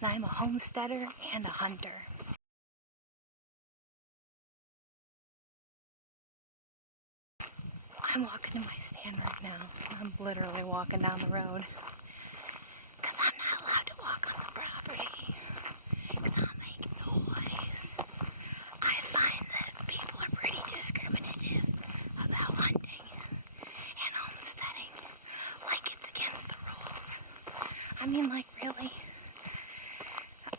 and I'm a homesteader and a hunter. I'm walking to my stand right now. I'm literally walking down the road because I'm not allowed to walk on the property because I'll make noise. I find that people are pretty discriminative about hunting and homesteading, like it's against the rules. I mean, like, really?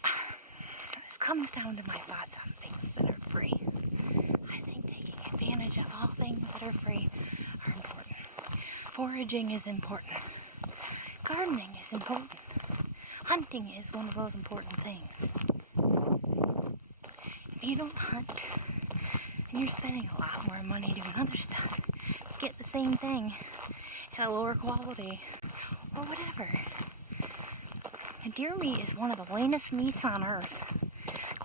This comes down to my thoughts on things that are free. I think taking advantage of all things that are free are important. Foraging is important. Gardening is important. Hunting is one of those important things. If you don't hunt, and you're spending a lot more money doing other stuff, you get the same thing at a lower quality, or whatever. And deer meat is one of the leanest meats on earth.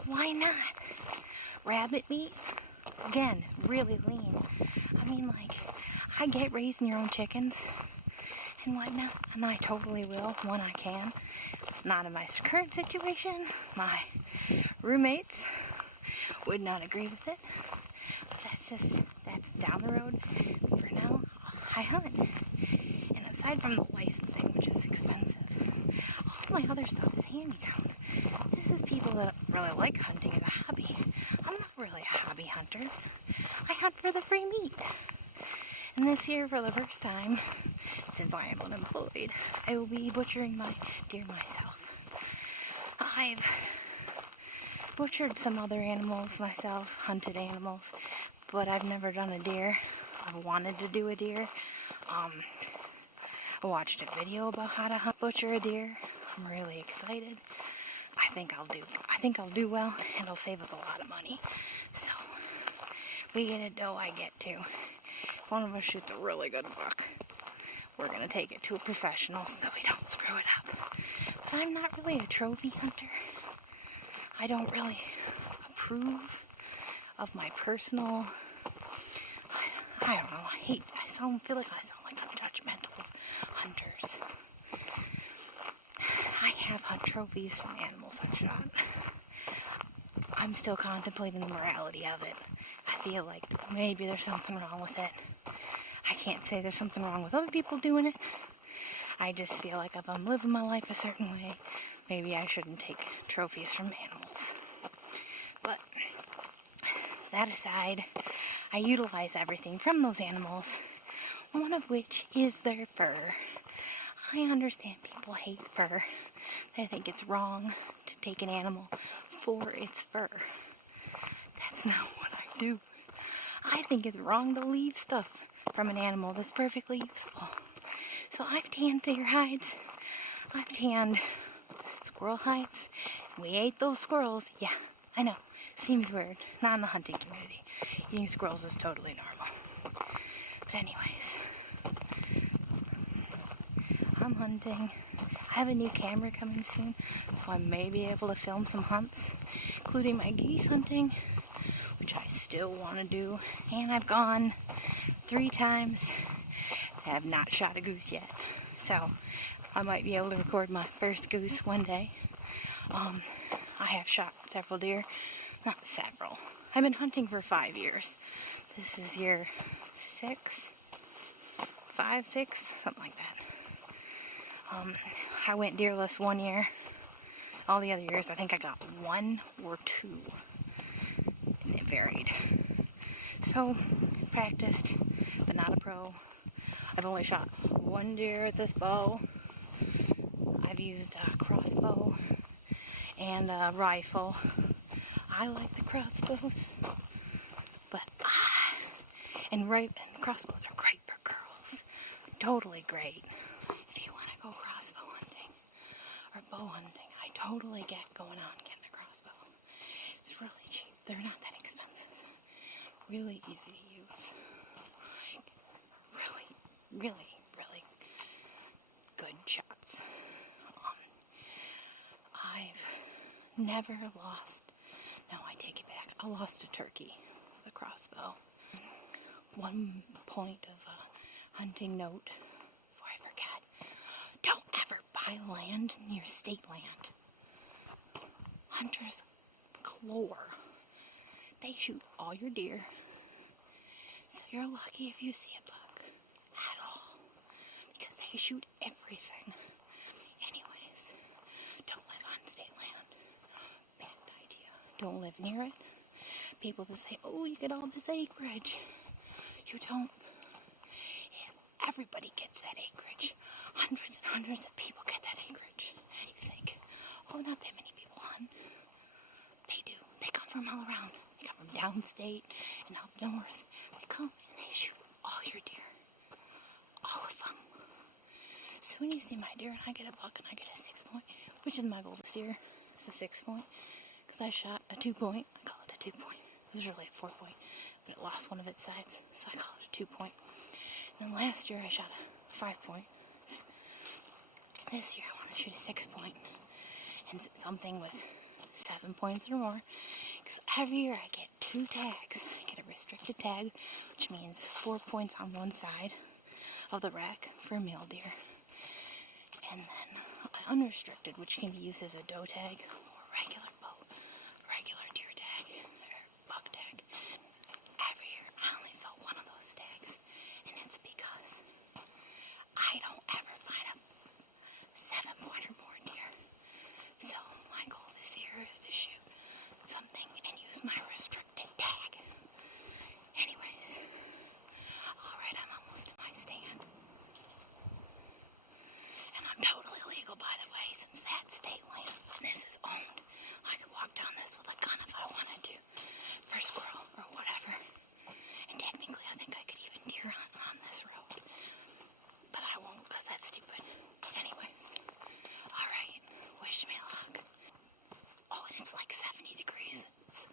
Why not? Rabbit meat, again, really lean. I mean, like, I get raising your own chickens and whatnot, and I totally will when I can. Not in my current situation. My roommates would not agree with it. But that's down the road. For now, I hunt. And aside from the licensing, which is expensive, all my other stuff is hand-me-down. This is people that really like hunting as a hobby. I'm not really a hobby hunter. I hunt for the free meat. And this year, for the first time, since I am unemployed, I will be butchering my deer myself. I've butchered some other animals myself, hunted animals, but I've never done a deer. I've wanted to do a deer. I watched a video about how to butcher a deer. I'm really excited. I think I'll do well, and it'll save us a lot of money. So, we get a doe, I get two. If one of us shoots a really good buck, we're going to take it to a professional so we don't screw it up. But I'm not really a trophy hunter. I don't really approve of my personal, I don't know, I feel like I sound like I'm judgmental of hunters. I have hunt trophies from animals I've shot. I'm still contemplating the morality of it. I feel like maybe there's something wrong with it. I can't say there's something wrong with other people doing it. I just feel like if I'm living my life a certain way, maybe I shouldn't take trophies from animals. But that aside, I utilize everything from those animals, one of which is their fur. I understand people hate fur. They think it's wrong to take an animal for its fur. That's not what I do. I think it's wrong to leave stuff from an animal that's perfectly useful. So I've tanned deer hides. I've tanned squirrel hides. We ate those squirrels. Yeah, I know. Seems weird. Not in the hunting community. Eating squirrels is totally normal. But anyways, I'm hunting. I have a new camera coming soon, so I may be able to film some hunts, including my geese hunting, which I still want to do. And I've gone 3 times. I have not shot a goose yet, so I might be able to record my first goose one day. I have shot several deer. Not several. I've been hunting for 5 years. This is year 6, 5, 6, something like that. I went deerless 1 year. All the other years, I think I got 1 or 2. And it varied. So, practiced, but not a pro. I've only shot 1 deer with this bow. I've used a crossbow and a rifle. I like the crossbows, but and crossbows are great for girls. Totally great. If you want to go crossbow hunting or bow hunting, I totally get going out and getting a crossbow. It's really cheap. They're not that expensive. Really easy to use. Like, really good shots. I've never lost. No, I take it back. I lost a turkey with a crossbow. One point of a hunting note before I forget. Don't ever buy land near state land. Hunters galore. They shoot all your deer, so you're lucky if you see a buck at all, because they shoot everything. Anyways, don't live on state land. Bad idea. Don't live near it. People that say, oh, you get all this acreage. You don't. Everybody gets that acreage. Hundreds and hundreds of people get that acreage. You think, oh, not that many people hunt. They do. They come from all around. They come from downstate and up north. They come and they shoot all your deer. All of them. So when you see my deer and I get a buck and I get a 6 point, which is my goal this year, it's a 6 point. Because I shot a 2 point. I call it a 2 point. It was really a 4 point. But it lost one of its sides. So I call it a 2 point. And then last year I shot a 5 point. This year I want to shoot a 6 point. And something with 7 points or more. Because every year I get 2 tags. I get a restricted tag, which means 4 points on one side of the rack for a male deer. And then an unrestricted, which can be used as a doe tag or regular deer tag or buck tag. Every year I only fill one of those tags. And it's because I don't ever find a 7 point or more deer. So my goal this year is to shoot something and use my restricted tag. Anyways, alright, I'm almost to my stand. And I'm totally legal, by the way, since that's state land. And this is owned. I could walk down this with a gun if I wanted to. For squirrel or whatever. And technically I think I could even deer hunt on this road. But I won't, because that's stupid. Anyways, alright, wish me luck. Oh, and it's like 70 degrees. It's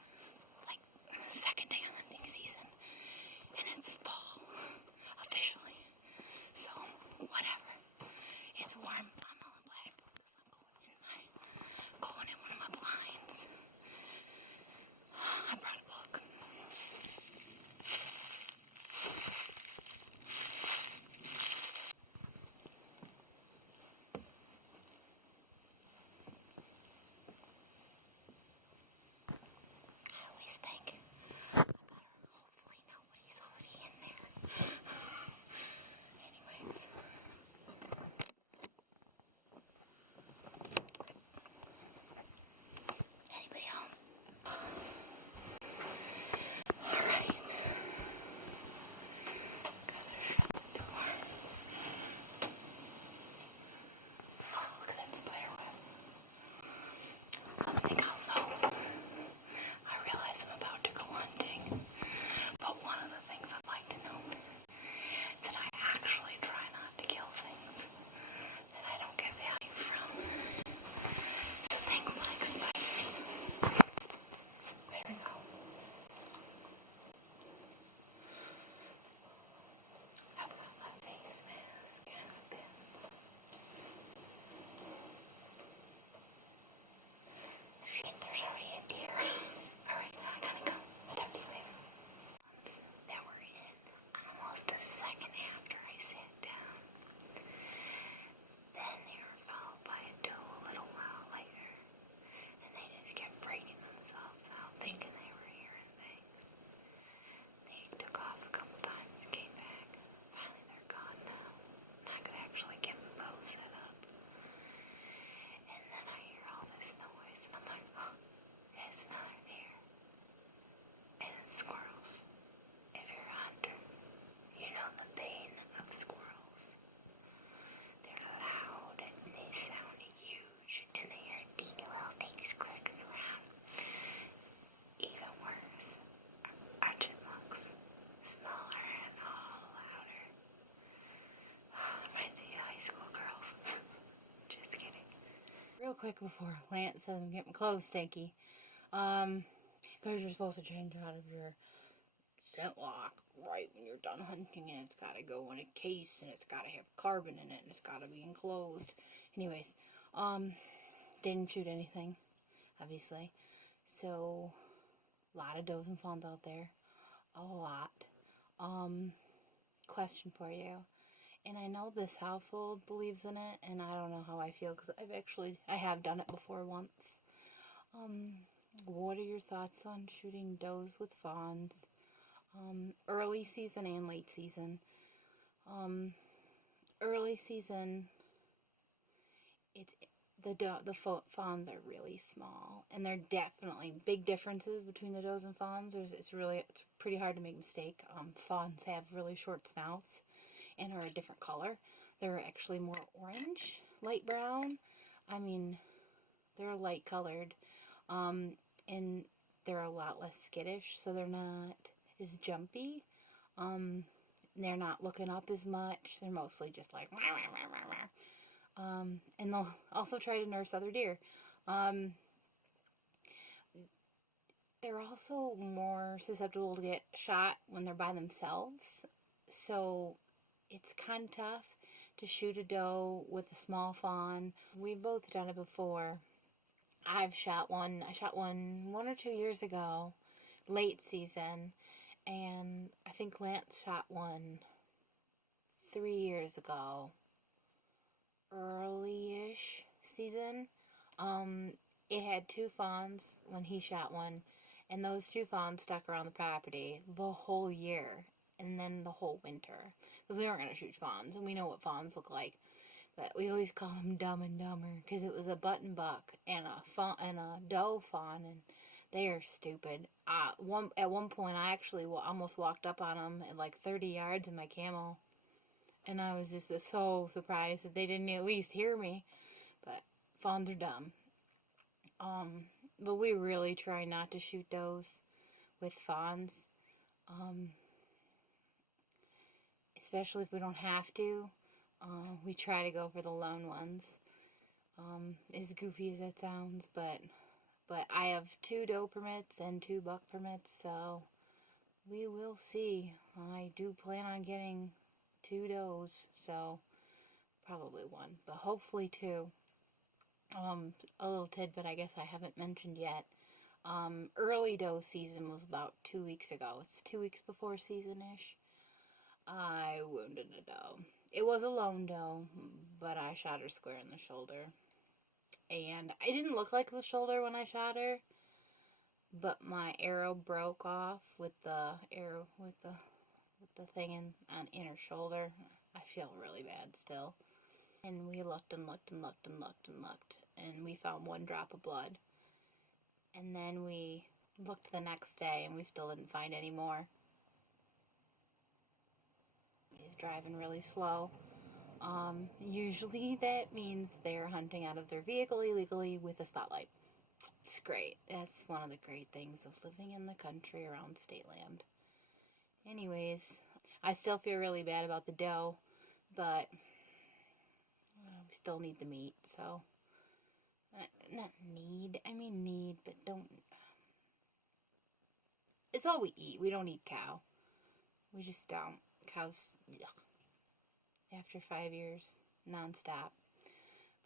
like second day of hunting season. And it's fall, officially. So, whatever. It's warm. I'm all in black because I'm going in one of my blinds. I brought a book. I always think I better hopefully nobody's already in there. Anyways. Anybody home? Alright. Gotta shut the door. Oh, look at that spider web. I don't think I'll know. I realize I'm about to go hunting. But one of the things I'd like to know is that I actually try not to kill things that I don't get value from. So things like spiders. There we go. I've got my face mask and the pins. Shit, there's already a deer. Alright, now I gotta go. I'll talk to you later. That were in almost a second after I sat down. Then they were followed by a doe a little while later. And they just kept freaking themselves out, thinking they were hearing things. They took off a couple times, came back. Finally they're gone now. And I could actually get the bow set up. And then I hear all this noise, and I'm like, oh, there's another deer. And then squirrels. If you're a hunter, you know the bane of squirrels. They're loud and they sound huge, and they are teeny little things cracking around. Even worse are chipmunks, smaller and all louder. Reminds me of high school girls. Just kidding. Real quick before Lance says I'm getting clothes stinky, because you're supposed to change out of your scent lock right when you're done hunting, and it's got to go in a case, and it's got to have carbon in it, and it's got to be enclosed. Anyways, didn't shoot anything, obviously. So, a lot of does and fawns out there. A lot. Question for you. And I know this household believes in it, and I don't know how I feel, because I have done it before once. What are your thoughts on shooting does with fawns? Early season and late season. Early season, it's the fawns are really small, and there are definitely big differences between the does and fawns. It's pretty hard to make a mistake. Fawns have really short snouts and are a different color. They're actually more orange, light brown. I mean, they're light colored, and they're a lot less skittish, so they're not as jumpy. They're not looking up as much. They're mostly just like, and they'll also try to nurse other deer. They're also more susceptible to get shot when they're by themselves. So it's kind of tough to shoot a doe with a small fawn. We've both done it before. I've shot one. I shot one 1 or 2 years ago, late season, and I think Lance shot one 3 years ago, early-ish season. It had 2 fawns when he shot one, and those 2 fawns stuck around the property the whole year, and then the whole winter, because we weren't going to shoot fawns, and we know what fawns look like. But we always call them Dumb and Dumber, because it was a button buck and a doe fawn, and they are stupid. At one point, I actually almost walked up on them at like 30 yards in my camo, and I was just so surprised that they didn't at least hear me. But fawns are dumb. But we really try not to shoot does with fawns, especially if we don't have to. We try to go for the lone ones, as goofy as that sounds, but I have 2 doe permits and 2 buck permits, so we will see. I do plan on getting 2 does, so probably 1, but hopefully 2. A little tidbit I guess I haven't mentioned yet. Early doe season was about 2 weeks ago. It's 2 weeks before season-ish. I wounded a doe. It was a lone doe, but I shot her square in the shoulder. And I didn't look like the shoulder when I shot her, but my arrow broke off with the arrow with the thing in her shoulder. I feel really bad still. And we looked and looked and looked and looked and looked, and we found 1 drop of blood. And then we looked the next day, and we still didn't find any more. He's driving really slow. Usually that means they're hunting out of their vehicle illegally with a spotlight. It's great. That's one of the great things of living in the country around state land. Anyways, I still feel really bad about the doe, but we still need the meat, so. Not need, I mean need, but don't. It's all we eat. We don't eat cow. We just don't. Cows, yuck. After 5 years, non-stop.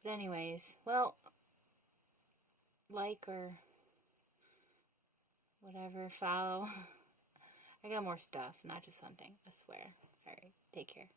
But anyways, well, like or whatever, follow. I got more stuff, not just hunting, I swear. Alright, take care.